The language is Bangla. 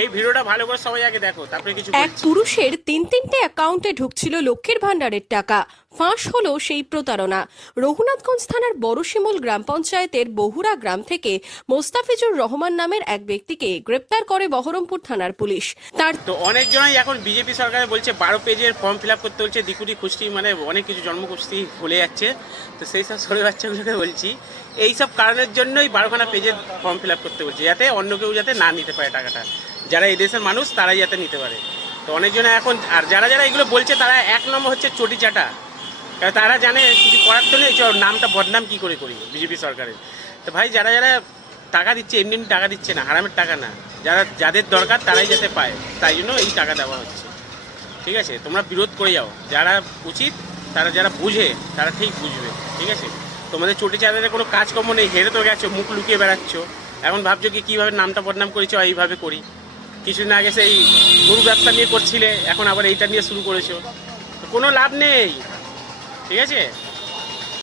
এই ভিডিওটা ভালো করে সবাই আগে দেখো, তারপরে কিছু এক পুরুষের তিনটে অ্যাকাউন্টে ঢুকছিল লক্ষ্মীর ভাণ্ডারের টাকা। ফাঁস হলো সেই প্রতারণা। রঘুনাথগঞ্জ থানার বড়শিমুল গ্রাম পঞ্চায়েতের বহুরা গ্রাম থেকে মোস্তাফিজুর রহমান নামের এক ব্যক্তিকে গ্রেপ্তার করে বহরমপুর থানার পুলিশ। তার তো অনেকজনই এখন বিজেপি সরকারে বলছে 12 পেজের ফর্ম ফিল আপ করতে বলছে, দ্বিকুটি খুশটি মানে অনেক কিছু জন্মকুষ্টি ভুলে যাচ্ছে। তো সেই সব ছোটো বাচ্চাগুলোকে বলছি এইসব কারণের জন্যই 12খানা পেজের ফর্ম ফিল আপ করতে বলছে, যাতে অন্য কেউ যাতে না নিতে পারে টাকাটা। যারা এই দেশের মানুষ তারাই যাতে নিতে পারে। তো অনেকজনে এখন, আর যারা যারা এগুলো বলছে তারা এক নম্বর হচ্ছে চটি চাটা, কারণ তারা জানে কিছু করার তো নেই, নামটা বদনাম কী করে করি বিজেপি সরকারের। তো ভাই যারা যারা টাকা দিচ্ছে, এমনি এমনি টাকা দিচ্ছে না, হারামের টাকা না, যাদের দরকার তারাই যাতে পায়, তাই জন্য এই টাকা দেওয়া হচ্ছে। ঠিক আছে, তোমরা বিরোধ করে যাও, যারা উচিত তারা যারা বুঝে তারা ঠিক বুঝবে। ঠিক আছে, তোমাদের চটি চাঁদের কোনো কাজকর্ম নেই, হেরে তো গেছো, মুখ লুকিয়ে বেড়াচ্ছ, এখন ভাবছো কি কীভাবে নামটা বদনাম করেছো, এইভাবে করি। কিছুদিন আগে সেই গরু ব্যবসা নিয়ে করছিলে, এখন আবার এইটা নিয়ে শুরু করেছো, তো কোনো লাভ নেই। ঠিক আছে।